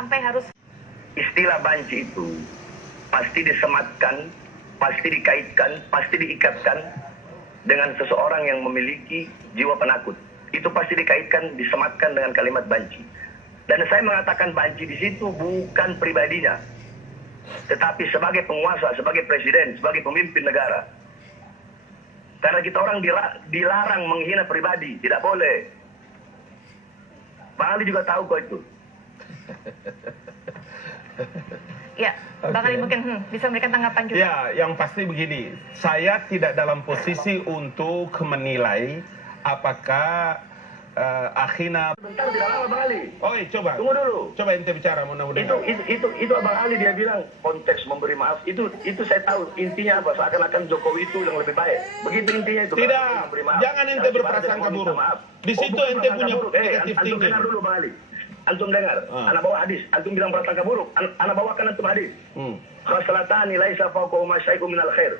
sampai harus... Istilah banci itu pasti disematkan, pasti dikaitkan, pasti diikatkan dengan seseorang yang memiliki jiwa penakut. Itu pasti dikaitkan, disematkan dengan kalimat banci. Dan saya mengatakan banci di situ bukan pribadinya, tetapi sebagai penguasa, sebagai presiden, sebagai pemimpin negara. Karena kita orang dilarang menghina pribadi, tidak boleh. Bang Ali juga tahu kok itu. Ya, Bang Ali mungkin bisa memberikan tanggapan juga. Ya, yang pasti begini, saya tidak dalam posisi untuk menilai apakah Akhina... Bentar, tidak lama Bang Ali. Oke, coba. Tunggu dulu. Coba ente bicara, mudah-mudahan. Itu Abang Ali dia bilang konteks memberi maaf. Itu saya tahu intinya apa. Seakan-akan Jokowi itu yang lebih baik. Begitu intinya itu. Tidak, memberi maaf. jangan ente berprasangka buruk. Di situ ente punya negatif Antum thinking. dengar dulu Bang Ali. Antum dengar. Anak bawa hadis. Antum bilang prasangka buruk. Anak bawakan antum hadis. Khaslatani laisa fawqahuma syai'un minal khair.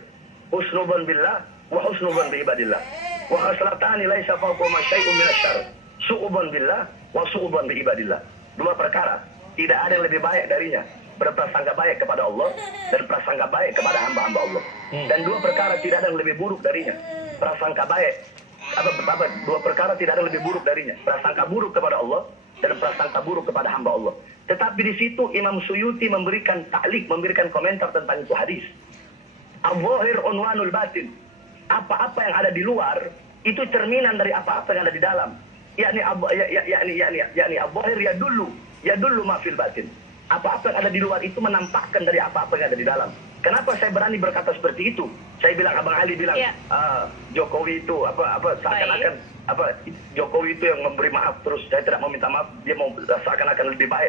Husnuban billah wa husnuban bi ibadillah. Wa khaslatani laisa fawqahuma syai'un minasy syarr. Su'uban billah wa su'uban bi ibadillah. Dua perkara tidak ada yang lebih baik darinya, berprasangka baik kepada Allah dan prasangka baik kepada hamba-hamba Allah. Dan dua perkara tidak ada yang lebih buruk darinya, prasangka baik dua perkara tidak ada yang lebih buruk darinya, prasangka buruk kepada Allah dan prasangka buruk kepada hamba Allah. Tetapi di situ Imam Suyuti memberikan ta'liq, memberikan komentar tentang itu hadis. Al-zahir unwanul batin. Apa-apa yang ada di luar itu cerminan dari apa-apa yang ada di dalam. Yakni al-zahir yadullu ma fil batin. Apa-apa yang ada di luar itu menampakkan dari apa-apa yang ada di dalam. Kenapa saya berani berkata seperti itu? Saya bilang, Abang Ali bilang, Jokowi itu seakan-akan Jokowi itu yang memberi maaf terus saya tidak mau minta maaf, dia mau seakan-akan lebih baik.